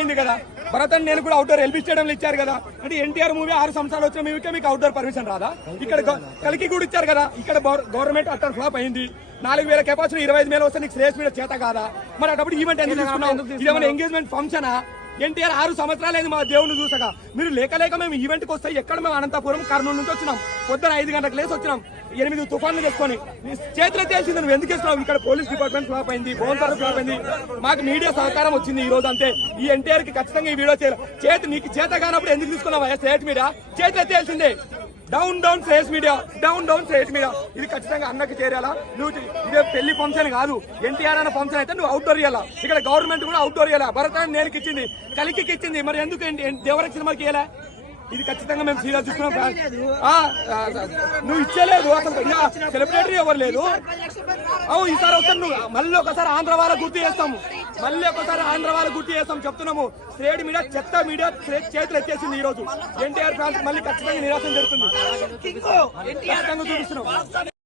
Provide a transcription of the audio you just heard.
అయింది కదా. భరత్ నేను కూడా అవుట్డోర్ ఎల్బీ స్టేడియంలో ఇచ్చారు కదా. అంటే ఎన్టీఆర్ మూవీ 6 సంవత్సరాలు వచ్చిన మీకే మీకు అవుట్డోర్ పర్మిషన్ రాదా? ఇక్కడ కలికి కూడా ఇచ్చారు కదా. ఇక్కడ గవర్నమెంట్ అట్టర్ ఫ్లాప్ అయింది. 4000 కెపాసిటీ 25,000 వస్తే నీకు శ్రేష్ మీద చేత కాదా? మరి అప్పుడు ఈవెంట్ ఎందుకు తీసుకున్నావు? ఇదేమైనా ఎంగేజ్మెంట్ ఫంక్షనా? ఎన్టీఆర్ 6 సంవత్సరాలైంది మా దేవుని చూసగా. మీరు లేక మేము ఈవెంట్కి వస్తాయి. ఎక్కడ మేము అనంతపురం కర్నూలు నుంచి వచ్చినాం. పొద్దున 5 గంటలకు లేసి వచ్చినాం. 8 తుఫాన్లు తెచ్చుకొని చేతిలో తెలిసింది. నువ్వు ఎందుకు ఇస్తున్నావు? ఇక్కడ పోలీస్ డిపార్ట్మెంట్ ఫ్లాప్ అయింది, భువనసర్ ఫ్లాప్ అయింది. మాకు మీడియా సహకారం వచ్చింది ఈ రోజు. అంతే. ఈ ఎన్టీఆర్ కి ఖచ్చితంగా ఈ వీడియో చేయాలి. నీకు చేత కానప్పుడు ఎందుకు తీసుకున్నావా స్టేట్ మీడియా? చేతిలో తెలిసిందే. Down Shresh media, down Shresh media. ఇది ఖచ్చితంగా అన్నకి చేరాలా? నువ్వు ఇదే పెళ్లి ఫంక్షన్ కాదు. ఎన్టీఆర్ అన్న ఫంక్షన్ అయితే నువ్వు అవుట్డోర్ ఇవ్వాలా. ఇక్కడ గవర్నమెంట్ కూడా అవుట్డోర్ ఇవ్వాలా. భరతాన్ని నేను ఇచ్చింది, కలికి ఇచ్చింది. మరి ఎందుకు దేవరక్ష సినిమాకి ఇవ్వాలా? ఇది ఖచ్చితంగా మేము సీరియస్ తీసుకున్నాం. నువ్వు ఇచ్చేలేదు అసలు. సెలబ్రిటీ ఎవరు లేదు. ఈసారి వస్తాను. నువ్వు మళ్ళీ ఒకసారి ఆంధ్ర వాళ్ళ గుర్తు చేస్తాము. చెప్తున్నాము. స్ట్రేట్ మీడియా, చెత్త మీడియా చేతులు ఎత్తేసింది ఈ రోజు. ఎన్టీఆర్ ఫ్యాన్స్ మళ్ళీ ఖచ్చితంగా నిరాశ జరుగుతుంది. ఖచ్చితంగా చూపిస్తున్నాం.